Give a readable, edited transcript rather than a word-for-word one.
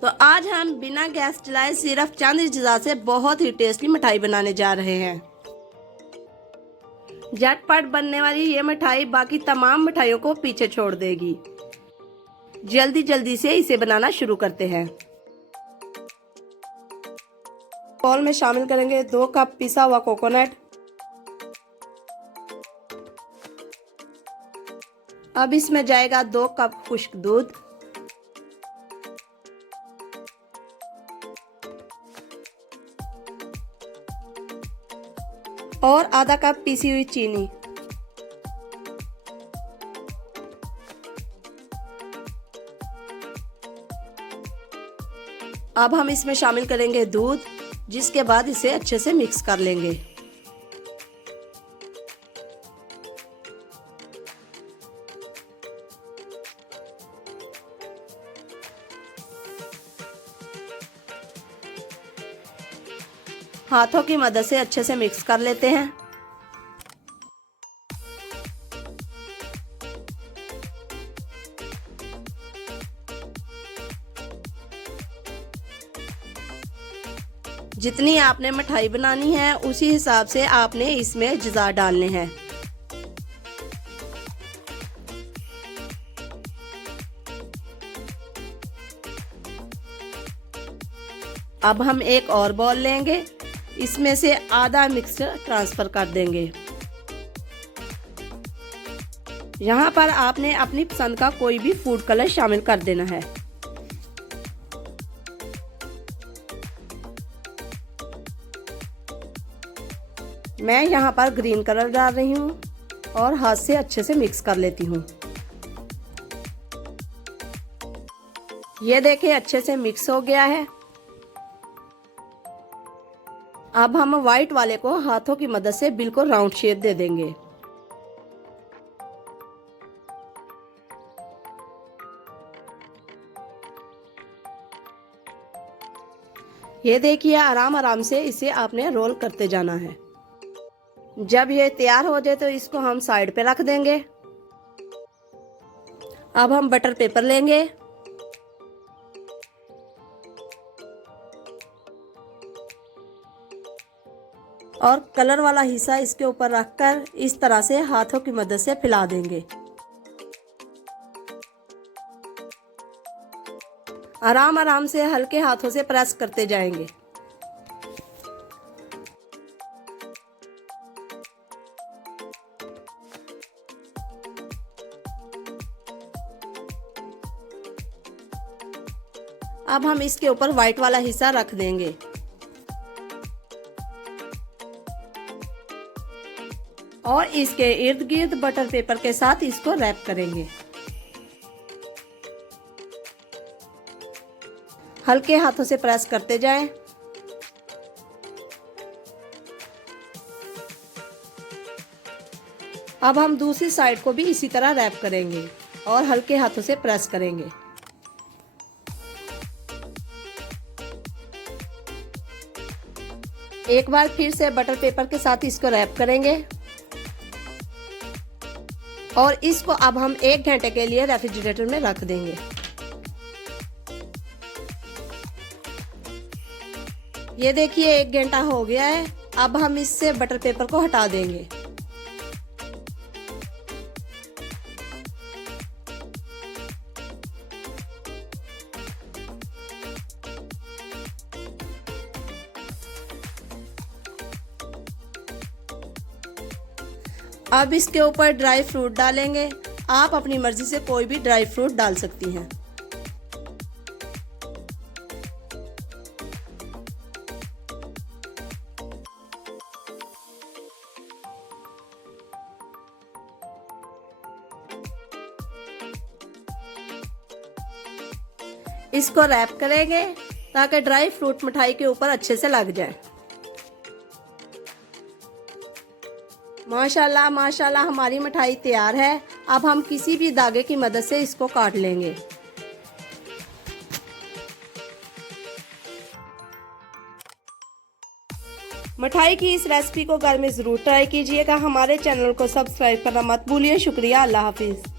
तो आज हम बिना गैस जलाए सिर्फ चंद अज्जा से बहुत ही टेस्टी मिठाई बनाने जा रहे हैं। झटपट बनने वाली ये मिठाई बाकी तमाम मिठाइयों को पीछे छोड़ देगी। जल्दी से इसे बनाना शुरू करते हैं। बाउल में शामिल करेंगे 2 कप पिसा हुआ कोकोनट। अब इसमें जाएगा 2 कप खुश्क दूध, और आधा कप पीसी हुई चीनी। अब हम इसमें शामिल करेंगे दूध, जिसके बाद इसे अच्छे से मिक्स कर लेंगे। हाथों की मदद से अच्छे से मिक्स कर लेते हैं। जितनी आपने मिठाई बनानी है उसी हिसाब से आपने इसमें अज्जा डालने हैं। अब हम एक और बॉल लेंगे, इसमें से आधा मिक्सचर ट्रांसफर कर देंगे। यहाँ पर आपने अपनी पसंद का कोई भी फूड कलर शामिल कर देना है। मैं यहाँ पर ग्रीन कलर डाल रही हूँ और हाथ से अच्छे से मिक्स कर लेती हूँ। ये देखिए अच्छे से मिक्स हो गया है। अब हम व्हाइट वाले को हाथों की मदद से बिल्कुल राउंड शेप दे देंगे। ये देखिए आराम से इसे आपने रोल करते जाना है। जब ये तैयार हो जाए तो इसको हम साइड पे रख देंगे। अब हम बटर पेपर लेंगे और कलर वाला हिस्सा इसके ऊपर रखकर इस तरह से हाथों की मदद से फैला देंगे। आराम से हल्के हाथों से प्रेस करते जाएंगे। अब हम इसके ऊपर व्हाइट वाला हिस्सा रख देंगे और इसके इर्द गिर्द बटर पेपर के साथ इसको रैप करेंगे। हल्के हाथों से प्रेस करते जाएं। अब हम दूसरी साइड को भी इसी तरह रैप करेंगे और हल्के हाथों से प्रेस करेंगे। एक बार फिर से बटर पेपर के साथ इसको रैप करेंगे और इसको अब हम 1 घंटे के लिए रेफ्रिजरेटर में रख देंगे। ये देखिए 1 घंटा हो गया है। अब हम इससे बटर पेपर को हटा देंगे। अब इसके ऊपर ड्राई फ्रूट डालेंगे। आप अपनी मर्जी से कोई भी ड्राई फ्रूट डाल सकती हैं। इसको रैप करेंगे ताकि ड्राई फ्रूट मिठाई के ऊपर अच्छे से लग जाए। माशाल्लाह हमारी मिठाई तैयार है। अब हम किसी भी धागे की मदद से इसको काट लेंगे। मिठाई की इस रेसिपी को घर में ज़रूर ट्राई कीजिएगा। हमारे चैनल को सब्सक्राइब करना मत भूलिए। शुक्रिया। अल्लाह हाफिज़।